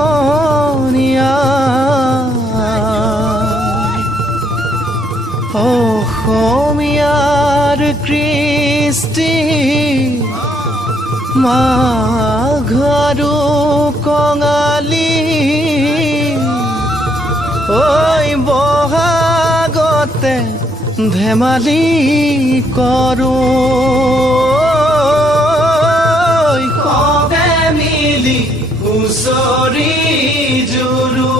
সমনীয়া অসমীয়াৰ কৃষ্টি মাঘৰো কঙালী ঐ বহাগতে ধেমালি কৰোঁ কবে মিলি হুঁচৰি জুৰু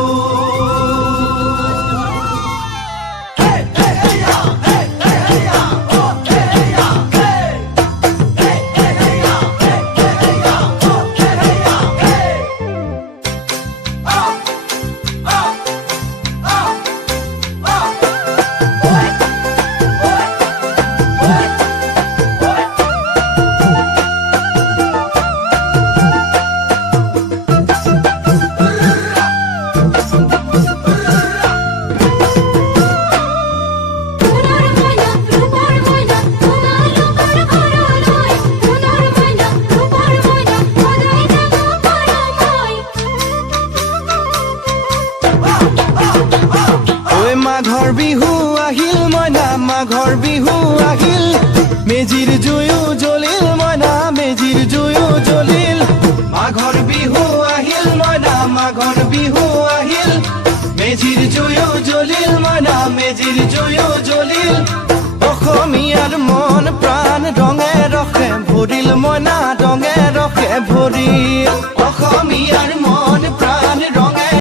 মাঘৰ বিহু আহিল মইনা মাঘৰ বিহু আহিল মেজিৰ জুয়ো জ্বলিল মইনা মেজিৰ জুয়ো জ্বলিল মাঘৰ বিহু আহিল মইনা মাঘৰ বিহু আহিল মেজিৰ জুয়ো জ্বলিল মইনা মেজিৰ জুয়ো জ্বলিল অসমীয়াৰ মন প্ৰাণ ৰঙে ৰসে ভৰিল মইনা ৰঙে ৰসে ভৰিল